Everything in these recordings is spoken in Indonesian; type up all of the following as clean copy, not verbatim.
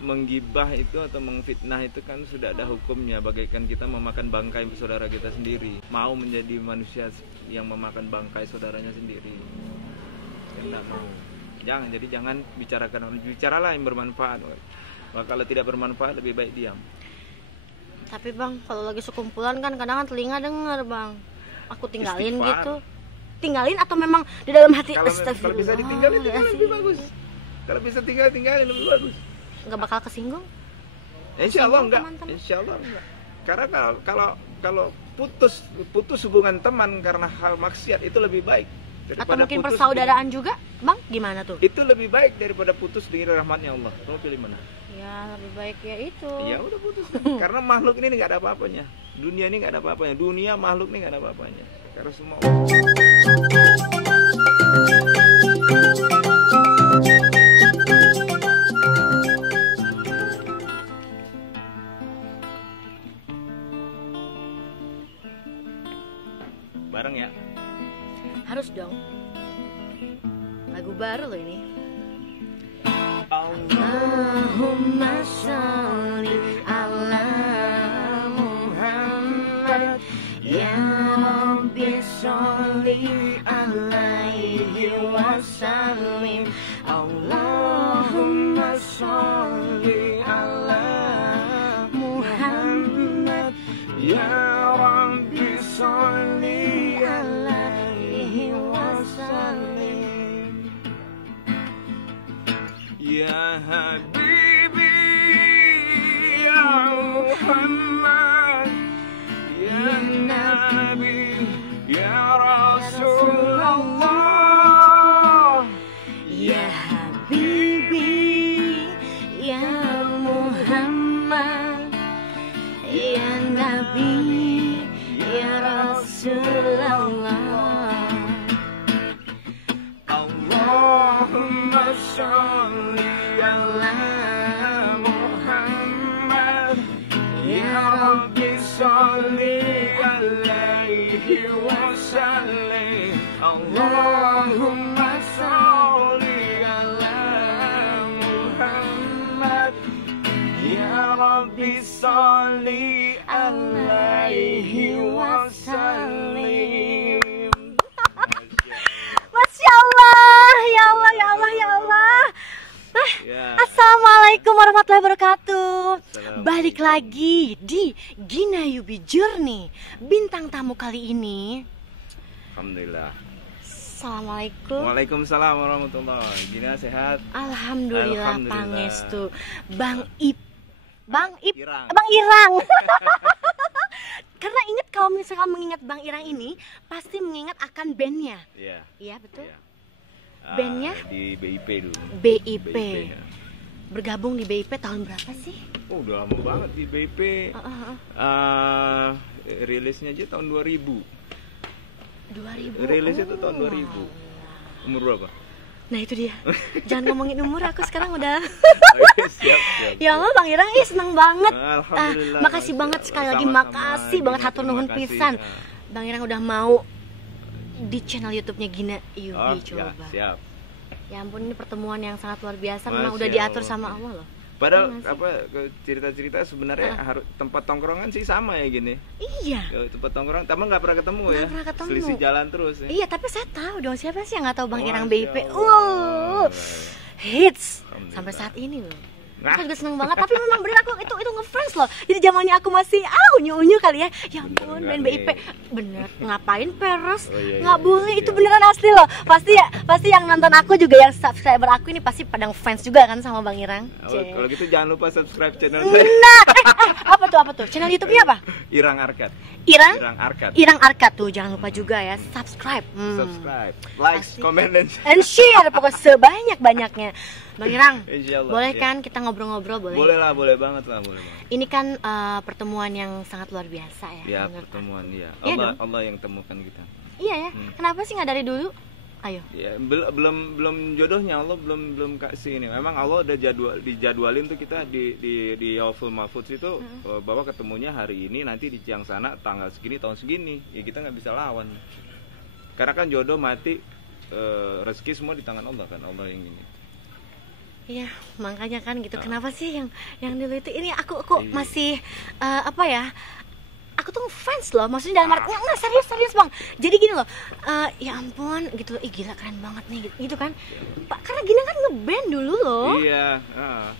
menggibah itu atau mengfitnah itu kan sudah ada hukumnya, bagaikan kita memakan bangkai saudara kita sendiri. Mau menjadi manusia yang memakan bangkai saudaranya sendiri, ya enggak mau. Jadi jangan bicarakan orang, bicaralah yang bermanfaat. Kalau tidak bermanfaat lebih baik diam. Tapi bang, kalau lagi sekumpulan kan kadang telinga dengar bang. Aku tinggalin Istighfar. gitu. Tinggalin atau memang di dalam hati? Kalau Astagfirullah. bisa ditinggalin lebih bagus. Kalau bisa tinggalin lebih bagus. Nggak bakal kesinggung? Insya Allah enggak. Teman-teman. Insya Allah enggak. Karena kalau putus hubungan teman karena hal maksiat itu lebih baik Atau mungkin putus persaudaraan juga, bang? Gimana tuh? itu lebih baik daripada putus dengan rahmatnya Allah. Kamu pilih mana? Ya lebih baik ya itu. Ya udah putus. Karena makhluk ini nggak ada apa-apanya. Dunia ini nggak ada apa-apanya. Dunia makhluk ini nggak ada apa-apanya. Karena semua bareng ya. Harus dong. Lagu baru loh ini. Allahumma sholli ala Muhammad ya Rabbi sholli alaihi wasallim. Allahumma sholli ala Muhammad Ya Rabbi sholli alaihi wasallim. Ya Habibi Ya Muhammad Ya Nabi Ya Rasulullah Ya Habibi Ya Muhammad Ya Nabi Ya Rasulullah. Allahumma sholli ala Muhammad Ya Rabbi sholli alaihi wasallim. Allahumma sholli ala Muhammad Ya Rabbi sholli alaihi wasallim. Masya Allah, ya Allah, ya Allah, ya Allah. Ya. Assalamualaikum warahmatullahi wabarakatuh. Assalamualaikum. Balik lagi di Gina Yubi Journey. Bintang tamu kali ini. Alhamdulillah. Assalamualaikum. Waalaikumsalam warahmatullahi. Gina sehat? Alhamdulillah, Alhamdulillah. Pangestu. Bang Irang. Karena ingat kalau misalkan mengingat Bang Irang ini pasti mengingat akan bandnya. Iya. Iya betul. Iya. Bandnya? Di BIP dulu. BIP. ya. Bergabung di BIP tahun berapa sih? Oh, udah lama banget di BIP. Rilisnya aja tahun 2000. 2000. Rilisnya tuh tahun 2000. Umur berapa? Nah itu dia. Jangan ngomongin umur, aku sekarang udah. Siap. Ya Allah Bang Irang, seneng banget. Alhamdulillah. Makasih banget sekali lagi, Sama-sama. makasih banget, hatur nuhun Terima kasih. pisan. Bang Irang udah mau di channel YouTube-nya Gina Yubi Oh, coba. ya, siap. Ya ampun, ini pertemuan yang sangat luar biasa. Memang Masya udah diatur Allah. sama Allah loh. Padahal Iya cerita-cerita sebenarnya harus tempat tongkrongan sih sama ya gini. Iya. Ya, tempat tongkrong, tapi nggak pernah ketemu Nggak ya. pernah ketemu. Selisih jalan terus ya. Iya, tapi saya tahu dong, siapa sih yang nggak tahu Bang Irang Masya BIP. Allah. Hits Alhamdulillah. sampai saat ini loh. Nah. Aku juga seneng banget, tapi memang bener aku itu ngefans loh. Jadi zamannya aku masih unyu-unyu kali ya. Ya ampun, Bener main nggak BIP. Bener, ngapain peres? Oh, iya, Nggak iya, boleh, iya. itu beneran asli loh. Pasti yang nonton aku juga, yang subscriber aku ini pasti pada ngefans juga kan sama Bang Irang. Kalau gitu jangan lupa subscribe channel saya. Nah, apa tuh? Channel YouTube-nya apa? Irang Arkat. Arkat. Irang Arkat tuh, jangan lupa juga ya, subscribe. Subscribe, like, Pasti. comment, dan And share, pokoknya sebanyak-banyaknya. Bang Irang, Insyaallah, boleh ya. kan kita ngobrol-ngobrol, boleh? Boleh lah, boleh banget lah, boleh banget. Ini kan pertemuan yang sangat luar biasa ya. Ya, menurut pertemuan ya. Iya Allah, dong. Allah yang temukan kita. aku. Iya ya. Kenapa sih nggak dari dulu? Ayo. Ya, belum jodohnya, Allah belum kasih ini. Memang Allah udah dijadwalin tuh kita di Awful Mahfudz itu bahwa ketemunya hari ini, nanti di yang sana tanggal segini, tahun segini. Ya kita nggak bisa lawan. Karena kan jodoh mati, rezeki semua di tangan Allah kan, Allah yang ini. Iya, makanya kan gitu. Ah. Kenapa sih yang dulu itu ini aku Iya. masih apa ya? Aku tuh fans loh, maksudnya dalam arti nggak serius bang. Jadi gini loh, ya ampun gitu, ih gila keren banget nih gitu kan. Pak, karena Gina kan ngeband dulu loh. Iya,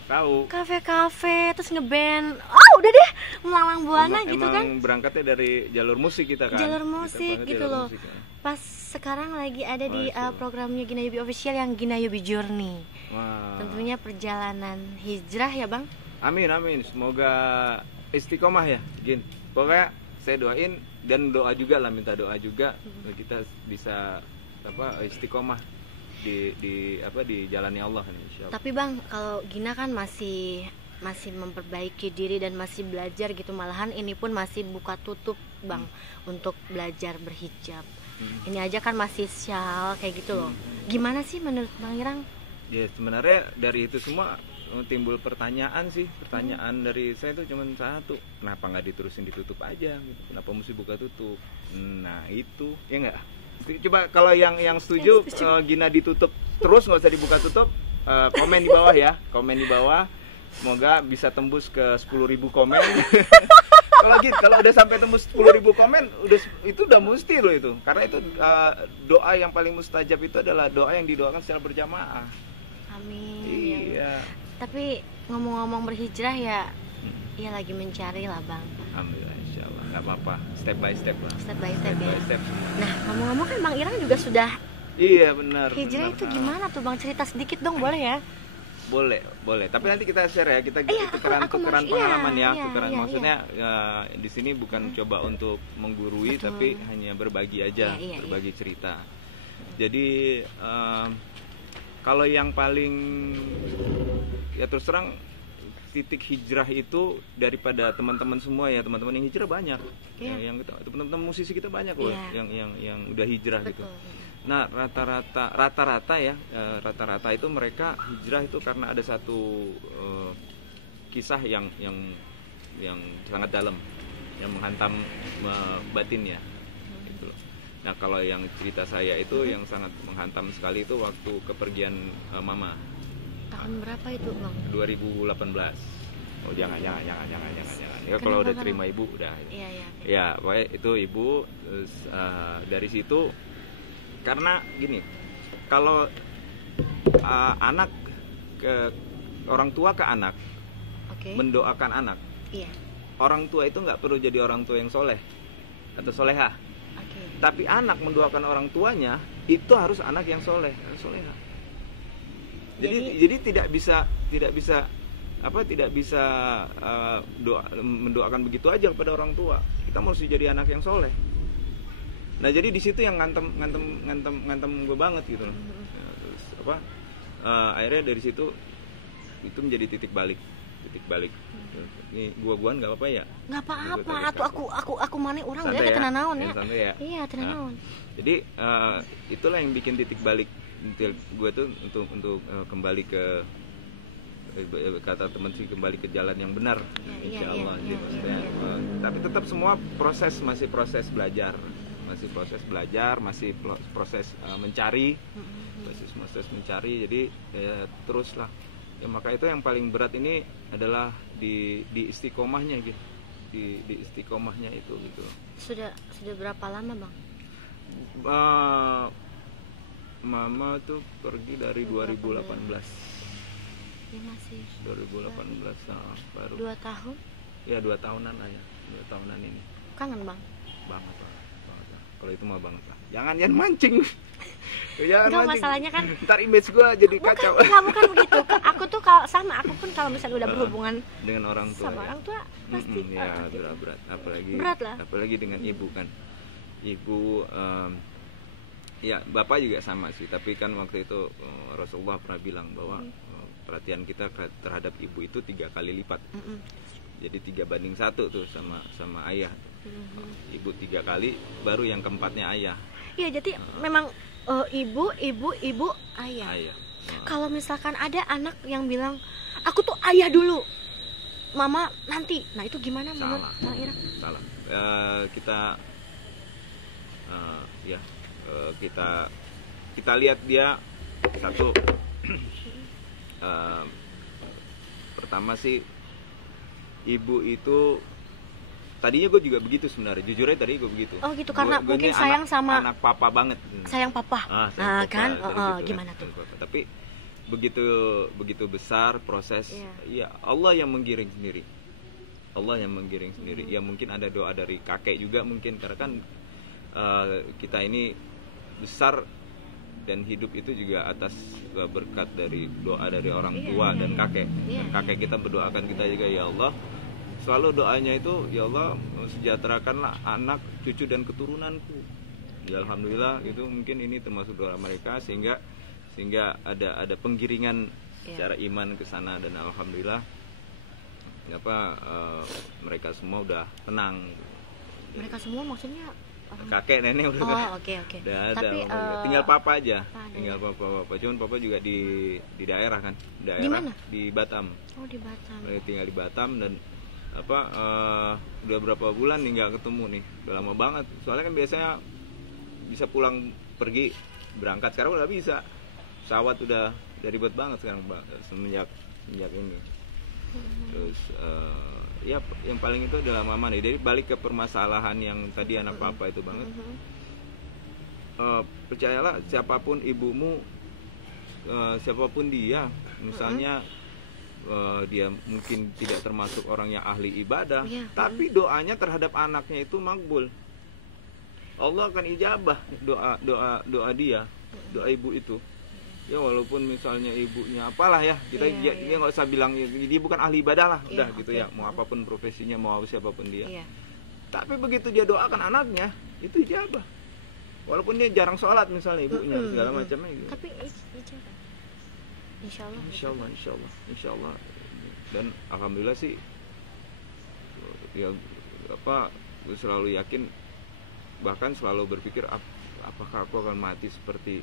tahu. Kafe-kafe terus ngeband. Oh udah deh, melalang buana gitu Emang kan. berangkatnya dari jalur musik kita kan. Jalur Kita musik berangkat gitu jalur loh. musik, ya. Pas sekarang lagi ada di Masya Allah. programnya Gina Yubi Official yang Gina Yubi Journey. Wah. Tentunya perjalanan hijrah ya bang. Amin amin, semoga istiqomah ya, Gin. Pokoknya saya doain dan doa juga lah, minta doa juga kita bisa istiqomah di jalani Allah kan, insyaallah. Tapi bang, kalau Gina kan masih memperbaiki diri dan masih belajar gitu, malahan ini pun masih buka tutup bang untuk belajar berhijab. Ini aja kan masih syal kayak gitu loh. Gimana sih menurut Bang Irang? Ya sebenarnya dari itu semua timbul pertanyaan dari saya itu cuma satu, kenapa nggak diterusin ditutup aja gitu? Kenapa mesti buka tutup? Nah itu ya nggak. Coba kalau yang setuju Gina ditutup terus, nggak usah dibuka tutup, komen di bawah ya, komen di bawah. Semoga bisa tembus ke 10.000 komen. Kalau udah sampai tembus 10.000 komen, itu udah mesti loh itu. Karena itu doa yang paling mustajab itu adalah doa yang didoakan secara berjamaah. Amin. Iya. Tapi ngomong-ngomong berhijrah ya lagi mencari lah bang. Alhamdulillah, insyaallah nggak apa-apa, step by step lah. Step by step ya. Step. Nah ngomong-ngomong kan Bang Irang juga sudah Iya benar. hijrah. benar. Itu gimana tuh bang? Cerita sedikit dong boleh ya? Boleh. Tapi nanti kita share ya, kita Iya, tukeran aku mau- pengalaman iya, ya, tukeran iya. maksudnya di sini bukan coba untuk menggurui, Betul. tapi hanya berbagi aja, Iya. berbagi cerita. Jadi kalau yang paling ya terus terang titik hijrah itu daripada teman-teman semua ya, teman-teman yang hijrah banyak. Iya. Yang teman-teman musisi kita banyak loh Iya. yang udah hijrah gitu. Betul. Nah rata-rata itu mereka hijrah itu karena ada satu kisah yang sangat dalam, yang menghantam batinnya gitu loh. Nah kalau yang cerita saya itu yang sangat menghantam sekali itu waktu kepergian mama Tahun berapa itu bang? 2018. Oh jangan. Ya Kenapa, kalau udah kenapa? terima ibu udah. Iya. Ya pokoknya itu ibu. Terus dari situ, karena gini, kalau anak ke orang tua ke anak Oke. mendoakan anak, Iya. orang tua itu nggak perlu jadi orang tua yang soleh atau solehah, Oke. tapi anak mendoakan orang tuanya itu harus anak yang soleh, solehah. Jadi tidak bisa mendoakan begitu aja kepada orang tua. Kita mesti jadi anak yang soleh. Nah jadi di situ yang ngantem gue banget gitu loh. Ya, terus akhirnya dari situ itu menjadi titik balik. Ini gua-guan nggak apa-apa ya? Nggak apa-apa. Atau aku mana orang Santai dia ya? kena naon ya? Santai ya? Iya kena Nah, naon. Jadi itulah yang bikin titik balik gue tuh untuk kembali ke kata teman sih, kembali ke jalan yang benar, Iya, insya Allah. iya, Jadi iya, maksudnya, tapi tetap semua masih proses belajar, masih proses mencari, proses mencari. Jadi ya, teruslah. Ya, maka itu yang paling berat ini adalah di istiqomahnya gitu, di istiqomahnya itu gitu. Sudah berapa lama bang? Mama tuh pergi dari 2018. Ya masih 2018 baru. 2 tahun. Ya 2 tahunan lah ya. 2 tahunan ini. Kangen bang? Banget lah. Kalau itu mah banget lah. Jangan mancing. Jangan Enggak, mancing. masalahnya kan Ntar image gue jadi kacau. bukan begitu. Aku tuh aku pun kalau misalnya udah berhubungan Dengan orang tua. sama Ya. orang tua pasti Ya gitu. berat. Berat lah. Apalagi dengan ibu kan. Ibu ya bapak juga sama sih. Tapi kan waktu itu Rasulullah pernah bilang bahwa perhatian kita terhadap ibu itu 3 kali lipat. Jadi 3:1 tuh sama ayah. Ibu 3 kali, baru yang keempatnya ayah. Iya, jadi memang ibu, ayah. Kalau misalkan ada anak yang bilang aku tuh ayah dulu, mama nanti, nah itu gimana menurut Bang Ira? Salah. Kita lihat dia satu eh, pertama sih ibu itu tadinya gue juga begitu sebenarnya, jujur aja tadi gue begitu. Oh gitu, karena Gua mungkin ini sayang sama anak papa banget. sayang papa. Sayang papa, Kan dari gitu gimana tuh? sayang papa. Tapi begitu besar proses, ya Allah yang menggiring sendiri. Allah yang menggiring sendiri. Ya mungkin ada doa dari kakek juga mungkin, karena kan kita ini besar dan hidup itu juga atas berkat dari doa dari orang tua dan kakek. Dan kakek kita berdoakan kita juga, ya Allah, selalu doanya itu, ya Allah sejahterakanlah anak, cucu dan keturunanku. Ya alhamdulillah, itu mungkin ini termasuk doa mereka sehingga ada penggiringan secara iman ke sana, dan alhamdulillah mereka semua udah tenang. Mereka semua maksudnya Kakek nenek udah oke. udah Tapi ada, tinggal papa aja. Tinggal papa. Cuman papa juga di daerah kan. Daerah. Di mana? Di Batam. Oh, di Batam. Tinggal di Batam dan udah berapa bulan nih nggak ketemu nih. Udah lama banget. Soalnya kan biasanya bisa pulang pergi berangkat, sekarang udah bisa. Pesawat udah ribet banget sekarang semenjak ini. Terus ya yang paling itu adalah mama nih. Jadi balik ke permasalahan yang tadi anak papa itu banget. Percayalah, siapapun ibumu, siapapun dia, misalnya dia mungkin tidak termasuk orang yang ahli ibadah, tapi doanya terhadap anaknya itu makbul. Allah akan ijabah doa dia, doa ibu itu. Ya walaupun misalnya ibunya apalah ya, kita dia nggak usah bilang dia bukan ahli ibadah lah, udah gitu ya, mau apapun profesinya, mau siapapun dia. Tapi begitu dia doakan anaknya, itu ijabah. Walaupun dia jarang sholat misalnya ibunya, segala macamnya gitu. Tapi ijabah. Insya Allah. Dan alhamdulillah sih, ya gue selalu yakin, bahkan selalu berpikir apakah aku akan mati seperti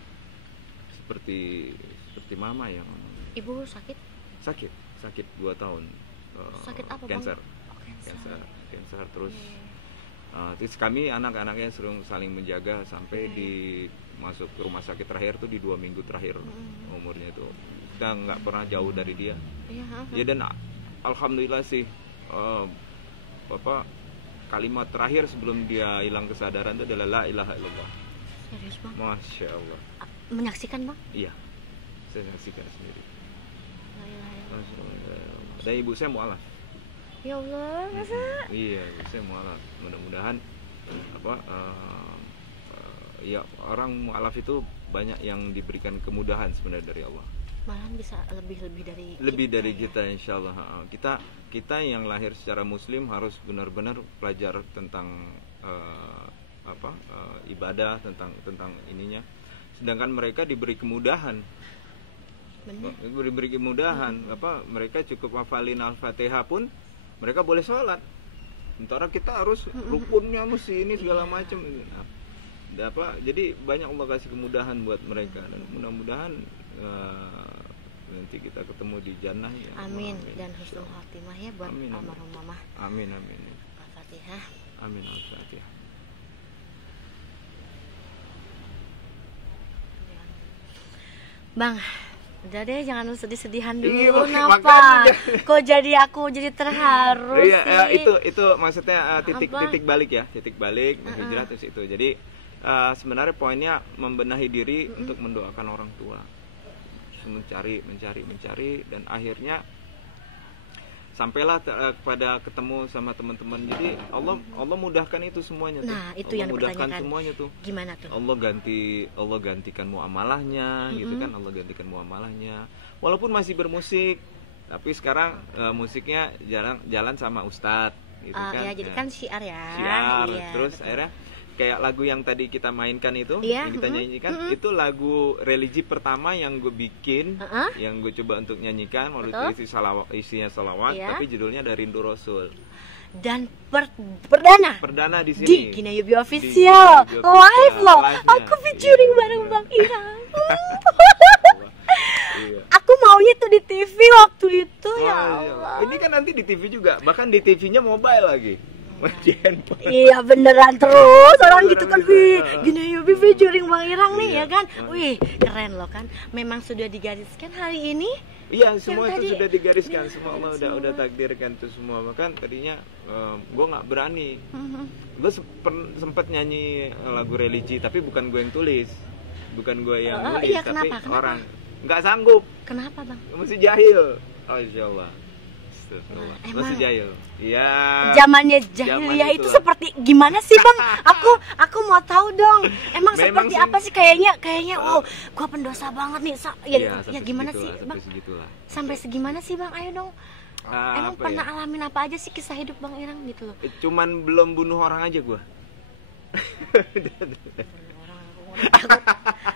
mama yang ibu sakit 2 tahun. Sakit apa? Cancer. Cancer terus. Terus kami anak-anaknya saling menjaga sampai masuk ke rumah sakit terakhir tuh di 2 minggu terakhir umurnya itu. Kita nggak pernah jauh dari dia. Ya dan alhamdulillah sih, kalimat terakhir sebelum dia hilang kesadaran itu adalah la ilaha illallah. Serius bang? Masya Allah. Menyaksikan bang? Iya, saya saksikan sendiri. La ilaha illallah. Dan ibu saya mualaf. Ya Allah, masa? Iya, ibu saya mualaf. Mudah-mudahan ya orang mualaf itu banyak yang diberikan kemudahan sebenarnya dari Allah. Malahan bisa lebih dari kita insya Allah. Kita yang lahir secara muslim harus benar-benar belajar tentang ibadah, tentang ininya. Sedangkan mereka diberi kemudahan. Diberi kemudahan. Mereka cukup hafalin Al-Fatihah pun mereka boleh sholat. Sementara kita harus rukunnya mesti ini segala macam. Jadi banyak Allah kasih kemudahan buat mereka, dan mudah-mudahan nanti kita ketemu di jannah ya. Amin. Dan husnul khatimah ya buat almarhum mama. Amin. Al-Fatihah. Amin. Al-Fatihah. Bang, udah deh, jangan sedih-sedihan dulu. Iya, kenapa? Kok aku jadi terharu sih? Itu maksudnya titik balik ya, hijrah terus itu. Jadi sebenarnya poinnya membenahi diri untuk mendoakan orang tua, mencari dan akhirnya sampailah pada ketemu sama teman-teman. Jadi Allah mudahkan itu semuanya tuh. Nah, itu Allah yang mudahkan dipertanyakan. semuanya tuh. Gimana tuh? Allah gantikan muamalahnya gitu kan. Allah gantikan muamalahnya. Walaupun masih bermusik, tapi sekarang musiknya jalan sama ustadz gitu kan. Ya, jadi kan syiar ya. Syiar. Iya, Terus betul. akhirnya kayak lagu yang tadi kita mainkan itu, yang kita nyanyikan, itu lagu religi pertama yang gue bikin, yang gue coba untuk nyanyikan. Waktu itu isinya salawat, tapi judulnya dari Rindu Rasul. Dan perdana di sini di Kinayobi Official live loh. Aku featuring bareng Bang Irang. Aku maunya tuh di TV waktu itu. Ya Allah. Ini kan nanti di TV juga, bahkan di TV-nya mobile lagi. Iya beneran terus orang gitu kan. Gini Yobi featuring Bang Irang nih ya kan. Wih keren loh kan. Memang sudah digariskan hari ini Iya, semua tadi- itu sudah digariskan, Iya, semua mah semua. udah takdirkan tuh semua. Bahkan tadinya gue nggak berani. Mhm. Gue sempet nyanyi lagu religi, tapi bukan gue yang tulis, bukan gue yang Oh, nulis, iya, tapi kenapa? orang nggak sanggup, Kenapa bang? masih jahil. Oh insya Allah. Astagfirullah. Nah, Masih emang- jahil. Iya. Zamannya Zaman jahiliyah itu itulah. seperti gimana sih bang? Aku mau tahu dong. Emang Memang seperti sih. apa sih kayaknya wow, gua pendosa banget nih. Iya, Ya sampai gimana segitulah, sih sampai bang? segitulah. Sampai segimana sih bang? Ayo dong. Emang Apa pernah ya? alamin apa aja sih kisah hidup bang Irang gitu loh? Cuman belum bunuh orang aja gue.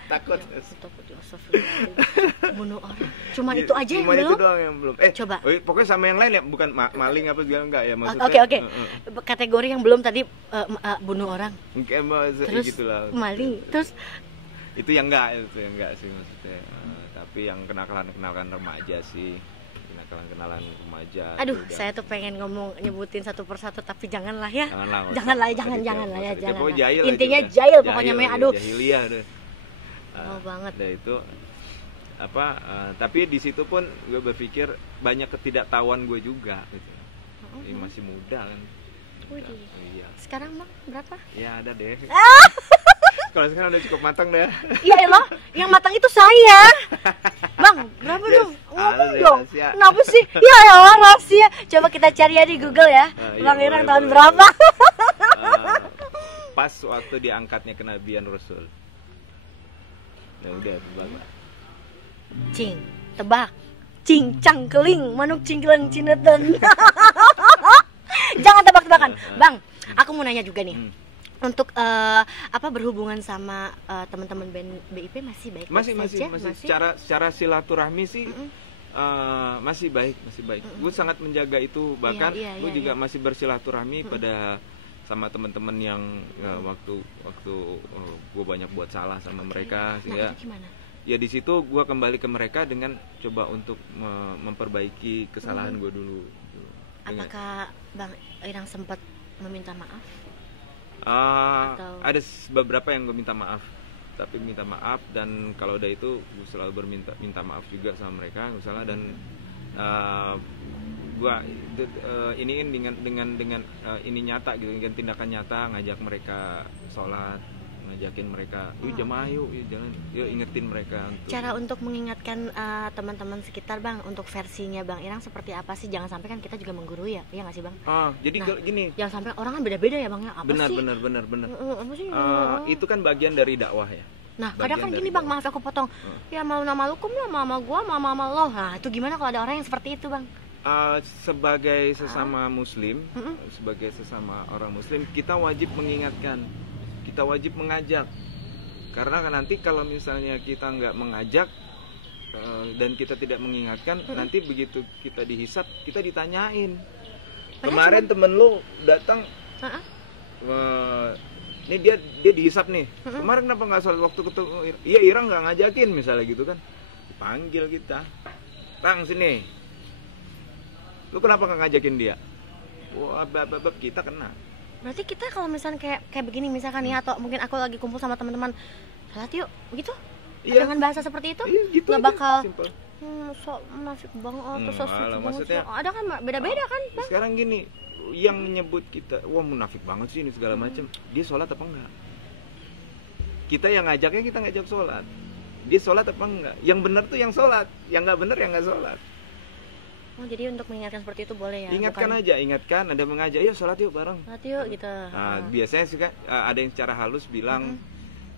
Takut. Bunuh orang. Cuman Iya, itu aja yang cuman belum? itu doang yang belum. Coba. Pokoknya sama yang lain ya, bukan maling apa segala enggak ya maksudnya. Oke. Kategori yang belum tadi bunuh orang. Kayak Terus gitulah. maling. Terus Itu yang enggak sih maksudnya. Tapi yang kenakalan remaja sih. Kenakalan remaja. aduh, Udah. saya tuh pengen nyebutin satu persatu tapi janganlah ya. Janganlah Jangan lah ya, jangan. Pokoknya jahil Intinya aja udah. jahil pokoknya mah, aduh. Jahiliyah deh. Mau banget. Udah itu tapi di situ pun gue berpikir banyak ketidaktahuan gue juga gitu. Ini masih muda kan. Wih. Iya. Sekarang bang berapa? Ya ada deh. Kalau sekarang udah cukup matang deh. Iya loh, yang matang itu saya. Bang, berapa Yes, dong? Ngomong ada dong. rahasia. Kenapa sih? Ya elah rahasia. Coba kita cari ya di Google ya. Iya, Bang Irang boleh, tahun boleh. berapa? Pas waktu diangkatnya kenabian Rasul. Ya udah bagus. Cing, tebak. Cincang keling, manuk cingkeling cineten. Jangan tebak-tebakan. Bang, aku mau nanya juga nih. Untuk berhubungan sama teman-teman BIP masih baik Masih saja? secara silaturahmi sih masih baik. Gue sangat menjaga itu, bahkan Iya, gue juga iya. masih bersilaturahmi pada sama teman-teman yang waktu gue banyak buat salah sama mereka, sehingga Nah, itu gimana? ya di situ gue kembali ke mereka dengan coba untuk memperbaiki kesalahan gue dulu. Dengan- Apakah Bang Irang sempat meminta maaf? Atau- ada beberapa yang gue minta maaf, tapi minta maaf, dan kalau udah itu gue selalu minta maaf juga sama mereka misalnya, dan gue iniin dengan ini nyata gitu, dengan tindakan nyata, ngajak mereka sholat, ngajakin mereka yuk jamaah yuk jangan yuk ingetin mereka Cara untuk mengingatkan teman-teman sekitar Bang, untuk versinya Bang Irang seperti apa sih? Jangan sampai kan kita juga menggurui ya, iya nggak sih Bang? jadi Nah, gini, Jangan sampai orang kan beda-beda ya Bang ya, apa benar sih? benar Apa sih? itu kan bagian dari dakwah ya. Nah, kadang kan bagian gini dari Bang, maaf aku potong. Ya malu nama lukum lah, mama gua, mama lo. Nah, itu gimana kalau ada orang yang seperti itu Bang? Sebagai sesama muslim, Mm-mm. sebagai sesama orang muslim, kita wajib mengingatkan, kita wajib mengajak, karena nanti kalau misalnya kita nggak mengajak dan kita tidak mengingatkan, nanti begitu kita dihisap, kita ditanyain. Kemarin temen lu datang, ini dia dihisap nih, kemarin kenapa nggak sholat waktu ketemu? Iya, Irang nggak ngajakin misalnya gitu kan, dipanggil kita, Bang sini, lu kenapa nggak ngajakin dia? Wah, bab kita kena. Berarti kita kalau misalnya kayak begini misalkan ya, atau mungkin aku lagi kumpul sama teman-teman, salat yuk, begitu? Iya. Dengan bahasa seperti itu? Iya, gitu Nggak aja, bakal simple. sok munafik banget, atau Enggak sok suci lah, banget. maksudnya- Ada kan beda-beda kan Bang? Sekarang gini, yang nyebut kita, wah munafik banget sih ini segala macem, dia sholat apa enggak? Kita yang ngajaknya, kita ngajak sholat, dia sholat apa enggak? Yang benar tuh yang sholat, yang nggak benar yang nggak sholat. Oh, jadi untuk mengingatkan seperti itu boleh ya? Ingatkan Bukan, aja, ingatkan, ada mengajak, yuk sholat yuk bareng. salat yuk gitu. Nah, biasanya sih kan ada yang secara halus bilang,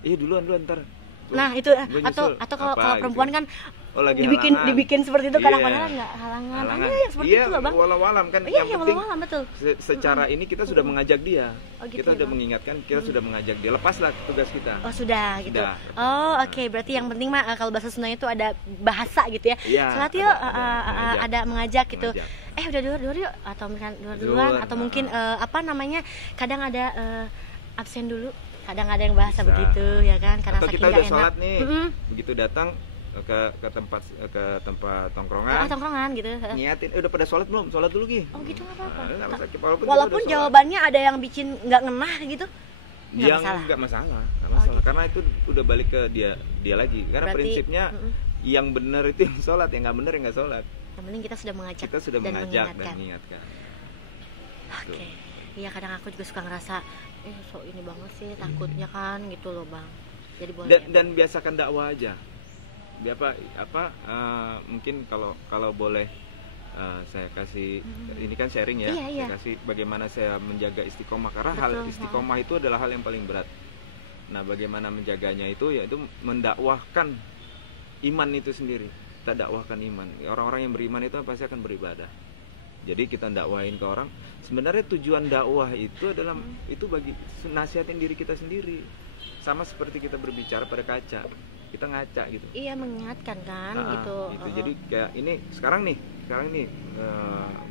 iya duluan ntar. Nah, itu Gua atau nyusul. kalau Apa perempuan gitu. kan Oh, lagi dibikin seperti itu, Iya. kadang-kadang nggak halangan. Ada yang seperti iya, itu loh Bang. walau-walam kan, Iya, yang iya, penting walau-walam, betul. secara ini kita sudah mengajak dia, Oh, gitu kita ya, sudah Bang? mengingatkan, kita sudah mengajak dia, lepaslah tugas kita. Oh, sudah gitu. Sudah. Oh, oke. Berarti yang penting mah kalau bahasa Sundanya itu ada bahasa gitu ya. Iya, Salat yuk, ada mengajak gitu. Mengajak. Udah duhur yuk, atau misalkan duhur duluan, Duhur, atau mungkin kadang ada absen dulu. Kadang ada yang bahasa Bisa. begitu ya kan, karena Atau saking kita nggak udah enak. sholat nih, Mm-mm. begitu datang ke tempat tongkrongan, Tongkrongan gitu. niatin, udah pada sholat belum? Sholat dulu Gi. Oh gitu, nggak apa-apa. Nggak masalah, walaupun kita Walaupun udah sholat. jawabannya ada yang bikin nggak ngenah gitu, nggak Yang masalah. nggak masalah, Oh, gitu. karena itu udah balik ke dia lagi, karena Berarti, prinsipnya yang benar itu yang sholat, yang nggak benar yang nggak sholat. Yang penting kita sudah mengajak, Kita sudah dan mengajak dan mengingatkan. mengingatkan. Oke. Iya, kadang aku juga suka ngerasa so ini banget sih, takutnya kan gitu loh Bang. Jadi boleh Dan biasakan dakwah aja. Mungkin kalau boleh saya kasih ini kan sharing ya. Iya. Saya kasih bagaimana saya menjaga istiqomah, karena Betul, hal istiqomah itu adalah hal yang paling berat. Nah, bagaimana menjaganya itu yaitu mendakwahkan iman itu sendiri. Kita dakwahkan iman. Orang-orang yang beriman itu pasti akan beribadah. Jadi kita dakwahin ke orang. Sebenarnya tujuan dakwah itu adalah itu bagi nasihatin diri kita sendiri. Sama seperti kita berbicara pada kaca. Kita ngaca gitu. Iya, mengingatkan kan gitu. Jadi kayak ini sekarang nih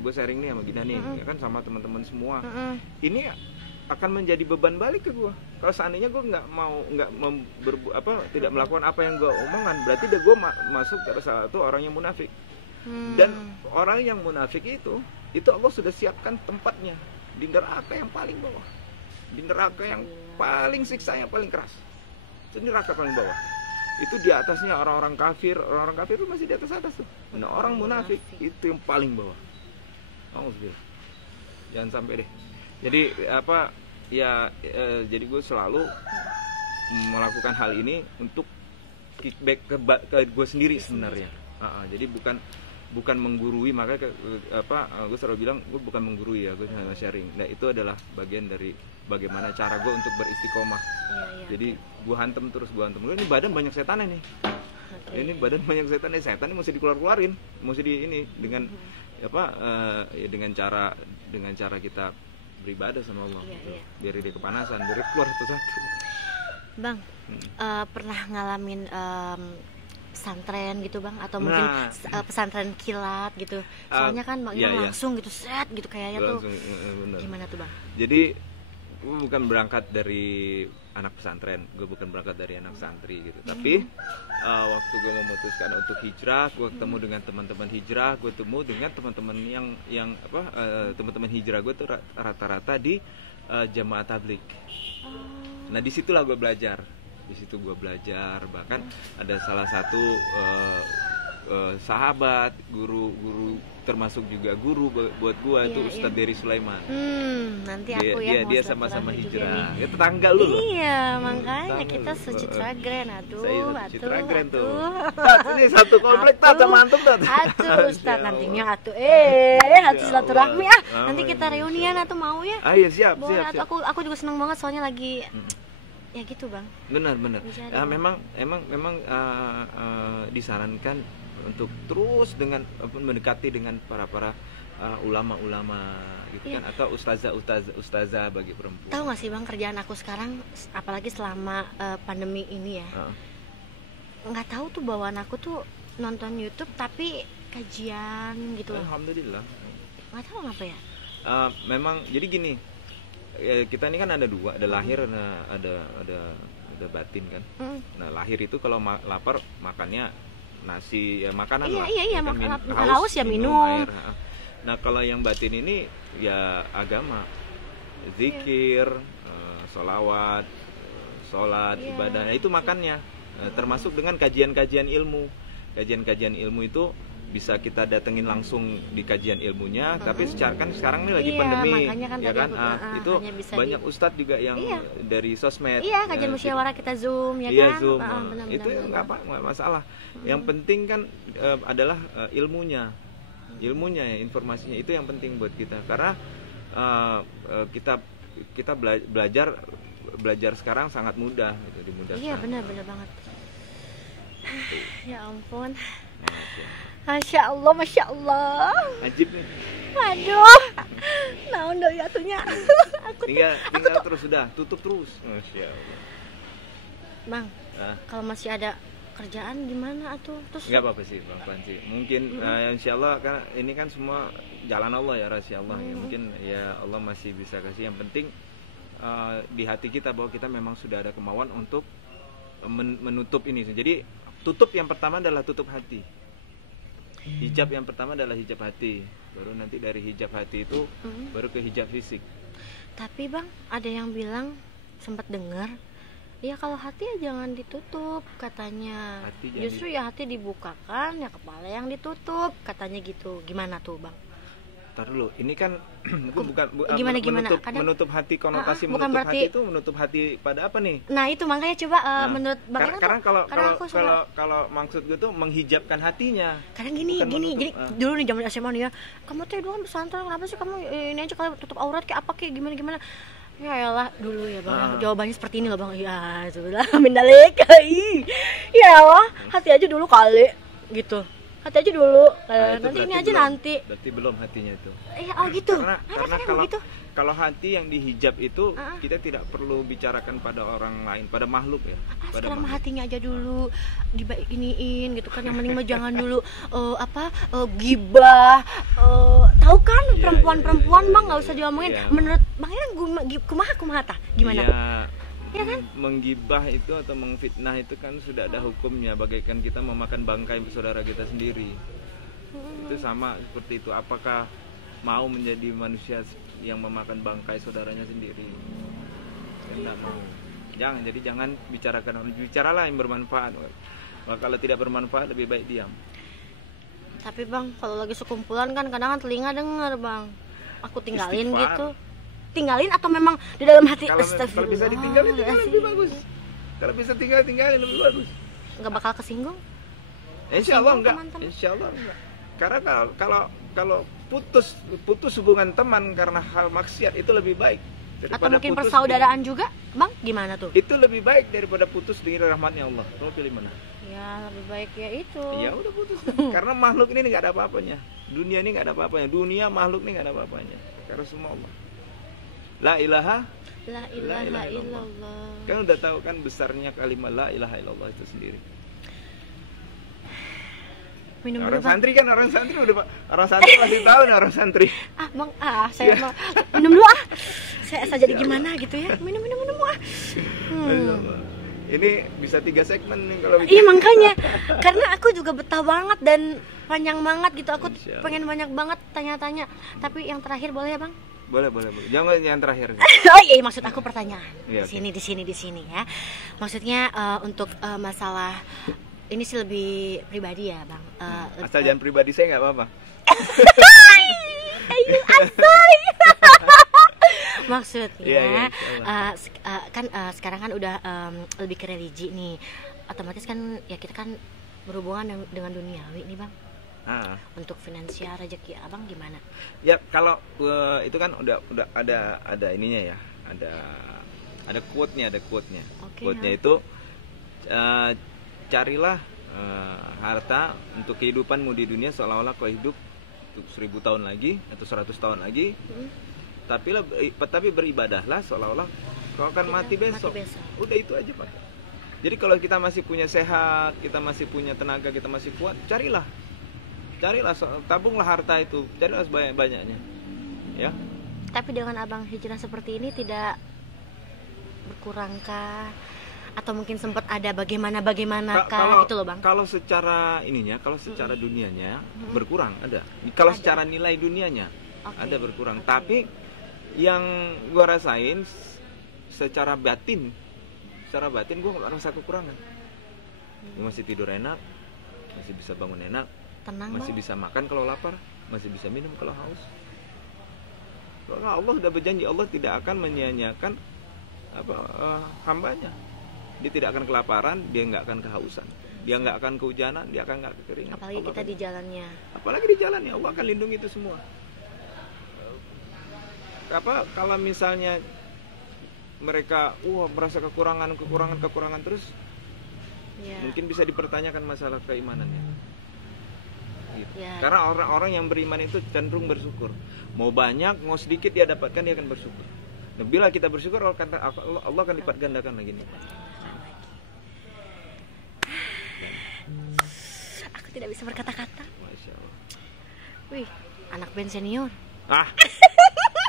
gue sharing nih sama Gina nih, ya kan sama teman-teman semua. Ini akan menjadi beban balik ke gue. Kalau seandainya gue tidak melakukan apa yang gue omongan, berarti gue masuk ke salah satu orang yang munafik. Dan orang yang munafik itu Allah sudah siapkan tempatnya di neraka yang paling bawah, di neraka yang paling siksa yang paling keras. Itu neraka paling bawah. Itu di atasnya orang-orang kafir itu masih di atas tuh. Nah, orang munafik itu yang paling bawah. Jangan sampai deh. Jadi jadi gue selalu melakukan hal ini untuk kickback ke gue sendiri sebenarnya. Jadi bukan menggurui, makanya gue selalu bilang gue bukan menggurui ya, gue hanya sharing. Nah, itu adalah bagian dari bagaimana cara gue untuk beristiqomah. Jadi gue hantem terus. Ini badan banyak setannya nih. Ini badan banyak setannya ini mesti dikeluarin, mesti dengan dengan cara kita beribadah sama Allah. Biar dia kepanasan, biar keluar satu-satu. Bang, pernah ngalamin pesantren gitu Bang, atau mungkin pesantren kilat gitu. Soalnya kan Bang langsung gitu set gitu kayaknya tuh. Gimana tuh Bang? Jadi gue bukan berangkat dari anak pesantren, gue bukan berangkat dari anak santri gitu. Tapi waktu gue memutuskan untuk hijrah, gue ketemu dengan teman-teman hijrah, gue ketemu dengan teman-teman teman-teman hijrah gue tuh rata-rata di jamaah tabligh. Nah, disitulah gue belajar. Di situ gue belajar, bahkan ada salah satu sahabat, guru termasuk juga guru buat gue itu Ustadz Dery Sulaiman. Nanti aku dia sama-sama hijrah. Ya tetangga lu loh. Iya, makanya kita secitra grand. Aduh. Ini satu komplek sama antum tat. Ustadz nantinya hati silaturahmi nanti kita reunian atau mau ya? Iya, siap. Aku juga senang banget soalnya lagi ya gitu Bang. Benar. Memang disarankan untuk terus dengan mendekati dengan para ulama-ulama gitu kan, atau ustazah bagi perempuan. Tahu nggak sih Bang, kerjaan aku sekarang apalagi selama pandemi ini ya, nggak tahu tuh bawaan aku tuh nonton YouTube tapi kajian gitu loh. Alhamdulillah. Nggak tahu ngapa ya. Memang jadi gini, kita ini kan ada dua, ada lahir, ada batin kan. Nah, lahir itu kalau lapar makannya nasi, ya makanan lah. Iya, haus ya minum. Air. Nah, kalau yang batin ini ya agama, zikir, sholawat, sholat, ibadah. Nah, itu makannya. Termasuk dengan kajian-kajian ilmu. Kajian-kajian ilmu itu bisa kita datengin langsung di kajian ilmunya, tapi sekarang ini lagi pandemi, kan ya kan? Itu banyak ustadz juga yang dari sosmed. Iya, kajian musyawarah kita Zoom, ya kan? Zoom. Itu nggak masalah. Yang penting kan adalah ilmunya, ya, informasinya itu yang penting buat kita, karena kita belajar sekarang sangat mudah, gitu, dimudahkan. Iya, benar banget. Ya ampun. Masya Allah. Ajib nih. Aduh. Naon doi atunya. Tinggal terus sudah, tutup terus. Masya Allah. Bang, kalau masih ada kerjaan gimana atuh? Terus nggak apa-apa sih Bang Panci. Mungkin insya Allah, karena ini kan semua jalan Allah ya, rahasia Allah. Ya, mungkin ya Allah masih bisa kasih. Yang penting di hati kita bahwa kita memang sudah ada kemauan untuk menutup ini. Jadi tutup yang pertama adalah tutup hati. Hijab yang pertama adalah hijab hati, baru nanti dari hijab hati itu baru ke hijab fisik. Tapi Bang, ada yang bilang, sempat dengar Iya, kalau hati ya jangan ditutup katanya. Hati jangan Justru ya hati dibukakan, ya kepala yang ditutup katanya gitu. Gimana tuh bang? Tar dulu, ini kan Gimana? menutup, Kadang- menutup hati, konotasi bukan menutup berarti- hati itu menutup hati pada apa nih? Nah itu makanya coba Nah, menurut bang Ira karena tuh, kalau kadang aku suka- kalau maksud gue tuh menghijabkan hatinya. kadang gini bukan gini menutup, jadi dulu nih zaman SMA nih ya, kamu tuh dulu kan pesantren, kenapa sih kamu ini aja kalau tutup aurat kayak apa kayak gimana ya elah dulu ya bang. Jawabannya seperti ini loh bang. Ya sudah mendalik ya elah, hati aja dulu kali gitu, hati aja dulu. Nah, itu Nanti ini berarti aja belum- nanti berarti belum hatinya itu. iya gitu. Karena Ada kan kalau gitu. kalau hati yang dihijab itu kita tidak perlu bicarakan pada orang lain, pada makhluk ya. Pada Sekarang mah makhluk. hatinya aja dulu dibaik iniin gitu kan, yang penting mah jangan dulu gibah, tahu kan Iya, perempuan-perempuan iya, bang iya, nggak usah iya. diomongin. Iya. Menurut bang Ira kumaha tah gimana Iya, tuh? Iya kan? menggibah itu atau mengfitnah itu kan sudah ada hukumnya, bagaikan kita memakan bangkai saudara kita sendiri. Itu sama seperti itu. Apakah mau menjadi manusia yang memakan bangkai saudaranya sendiri? Saya tidak mau. Jadi jangan bicarakan orang, bicaralah yang bermanfaat. Kalau tidak bermanfaat lebih baik diam. Tapi bang, kalau lagi sekumpulan kan kadang telinga denger bang. Aku tinggalin Istighfar. gitu. Tinggalin atau memang di dalam hati? Kalau bisa ditinggalin lebih bagus. Kalau bisa tinggalin lebih bagus. Nggak bakal kesinggung? Insya Allah enggak. Teman-teman. Insya Allah enggak. Karena kalau putus hubungan teman karena hal maksiat itu lebih baik Atau daripada mungkin putus persaudaraan juga bang? Gimana tuh? itu lebih baik daripada putus di rahmatnya Allah. Kamu pilih mana? Ya lebih baik ya itu. Ya udah putus. Karena makhluk ini nggak ada apa-apanya. Dunia ini nggak ada apa-apanya. Dunia makhluk ini nggak ada apa-apanya. Karena semua Allah. La ilaha La ilaha illallah. Kan udah tahu kan besarnya kalimat la ilaha illallah itu sendiri. Minum dulu Orang bang. santri kan orang santri masih tahu nih orang santri. Bang saya mau minum dulu saya jadi gimana gitu ya, minum Masya Allah. Ini bisa 3 segmen nih kalau Iya makanya, karena aku juga betah banget dan panjang banget gitu, aku Insya Allah. pengen banyak banget tanya-tanya, tapi yang terakhir boleh ya bang? boleh jangan yang terakhir. Oh iya, maksud aku pertanyaan Iya, di sini ya, maksudnya untuk masalah ini sih lebih pribadi ya bang. Asal jangan pribadi saya nggak apa-apa. Ayo asal. Maksudnya Iya, kan sekarang kan udah lebih ke religi nih, otomatis kan ya kita kan berhubungan dengan duniawi nih bang. Untuk finansial rezeki abang gimana? Ya kalau itu kan udah ada ininya ya, ada quote-nya. Oke, Quote-nya ya. itu carilah harta untuk kehidupanmu di dunia seolah-olah kau hidup untuk 1000 tahun lagi atau 100 tahun lagi. Tapi beribadahlah seolah-olah kau akan mati besok. Udah itu aja Pak. Jadi kalau kita masih punya sehat, kita masih punya tenaga, kita masih kuat, carilah tabunglah harta itu, carilah sebanyak-banyaknya. Ya. Tapi dengan abang hijrah seperti ini tidak berkurangkah? Atau mungkin sempat ada bagaimanakah gitu loh bang? Kalau secara ininya, kalau secara dunianya berkurang ada. Kalau secara nilai dunianya ada berkurang. Tapi yang gua rasain secara batin gua nggak merasa kekurangan. Gua masih tidur enak, masih bisa bangun enak, Tenang masih bang. bisa makan kalau lapar, masih bisa minum kalau haus. Karena Allah sudah berjanji, Allah tidak akan menyia-nyiakan hambanya. Dia tidak akan kelaparan, dia nggak akan kehausan, dia nggak akan kehujanan, dia akan nggak kekeringan. Apalagi kita di jalannya. Apalagi di jalannya, Allah akan lindungi itu semua. Kalau misalnya mereka merasa kekurangan terus, Ya. mungkin bisa dipertanyakan masalah keimanannya. Gitu. Ya. Karena orang-orang yang beriman itu cenderung bersyukur. Mau banyak, mau sedikit dia dapatkan, dia akan bersyukur. Nah, bila kita bersyukur, Allah akan lipat gandakan lagi nih. Aku tidak bisa berkata-kata. Masya Allah. Wih, anak band senior.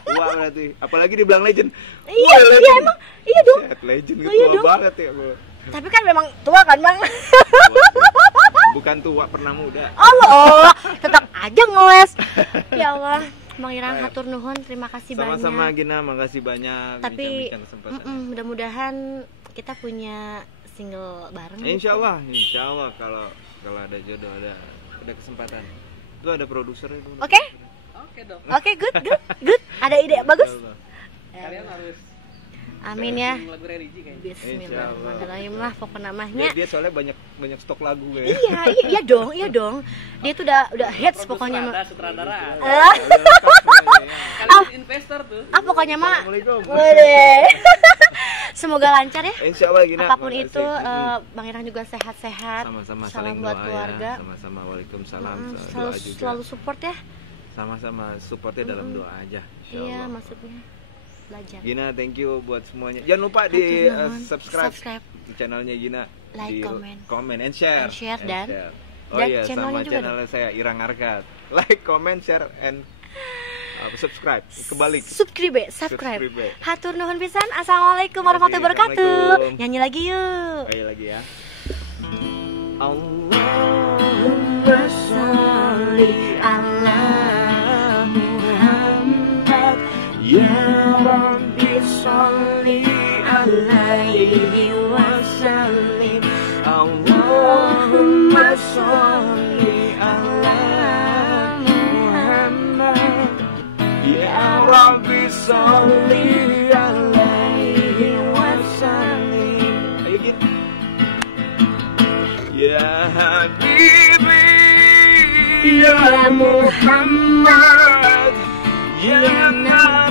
Tua berarti. Apalagi dibilang legend. Iya, Wah, legend. iya emang, iya dong. Set, legend Oh, iya tua dong. banget ya gua. Tapi kan memang tua kan bang. Bukan tua, pernah muda. Allah, tetap aja ngeles. Ya Allah, Bang Irang hatur nuhun, terima kasih Sama-sama banyak. Gina, makasih banyak. Tapi bincang-bincang kesempatan. mudah-mudahan kita punya single bareng. Insya Allah kalau ada jodoh, ada kesempatan. Itu ada produser itu. Oke. Oke dong. Oke, good. Ada ide bagus. Kalian harus Amin ya. bikin lagu religi kayaknya. Bismillahirrahmanirrahim lah pokok namanya. Dia soalnya banyak stok lagu kayaknya. Iya dong. Dia tuh udah hits pokoknya mah. Sutradara. Ah. Kalian investor tuh. Pokoknya mah. Assalamualaikum. Semoga lancar ya. Insya Allah Gina. Apapun itu, Bang Irang juga sehat-sehat. Sama-sama Salam saling buat doa keluarga. ya. Sama-sama waalaikumsalam. Selalu support ya. Sama-sama supportnya dalam doa aja. Iya, maksudnya belajar. Gina, thank you buat semuanya. Jangan lupa di subscribe channelnya Gina. Like, comment and share. Dan Oh iya, channelnya sama juga channel saya Irang Arkat. Like, comment, share, and subscribe. Kebalik. Subscribe. Hatur nuhun pisan. Assalamualaikum warahmatullahi wabarakatuh. Assalamualaikum. Nyanyi lagi yuk. Ayo lagi ya. Allahumma sholli ala Muhammad ya Rabbi sholli alaihi wasallim. Allahumma sholli ala Muhammad ya Rabbi sholli alaihi wasallim. Ayo gitu. Ya Habibi ya Muhammad ya Nabi